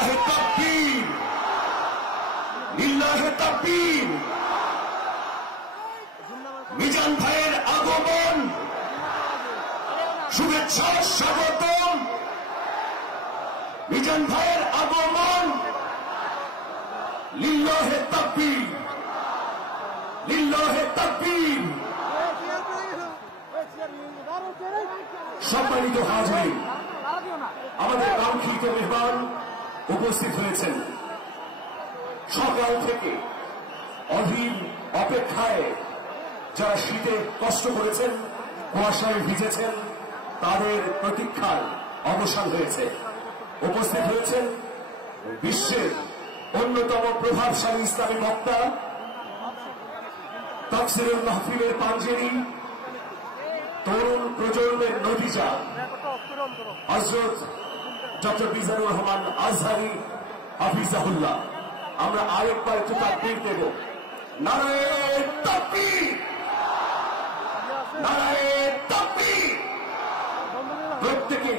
লিল্লাহে তাকবীর, লিল্লাহে তাকবীর। মিজান ভাইয়ের আগমন, শুভেচ্ছা স্বাগতম। মিজান ভাইয়ের আগমন, লিল্লাহে তাকবীর, লিল্লাহে তাকবীর। সম্মানিত হাজির, আমাদের কাঙ্ক্ষিত মেহমান উপস্থিত হয়েছেন। সকাল থেকে অধীর অপেক্ষায় যারা শীতে কষ্ট করেছেন, কুয়াশায় ভিজেছেন, তাদের প্রতীক্ষার অবসান হয়েছে। উপস্থিত হয়েছেন বিশ্বের অন্যতম প্রভাবশালী ইসলামী বক্তা, তাফসীরুল মাহফিলের পাঞ্জেরী, তরুণ প্রজন্মের নতিজা হযরত ডক্টর মিজানুর রহমান আজহারী হাফিজাহুল্লাহ। আমরা আরেকবার একটু তাকবীর দেব। নারায়ে তাকবীর, নারায়ে তাকবীর। প্রত্যেকে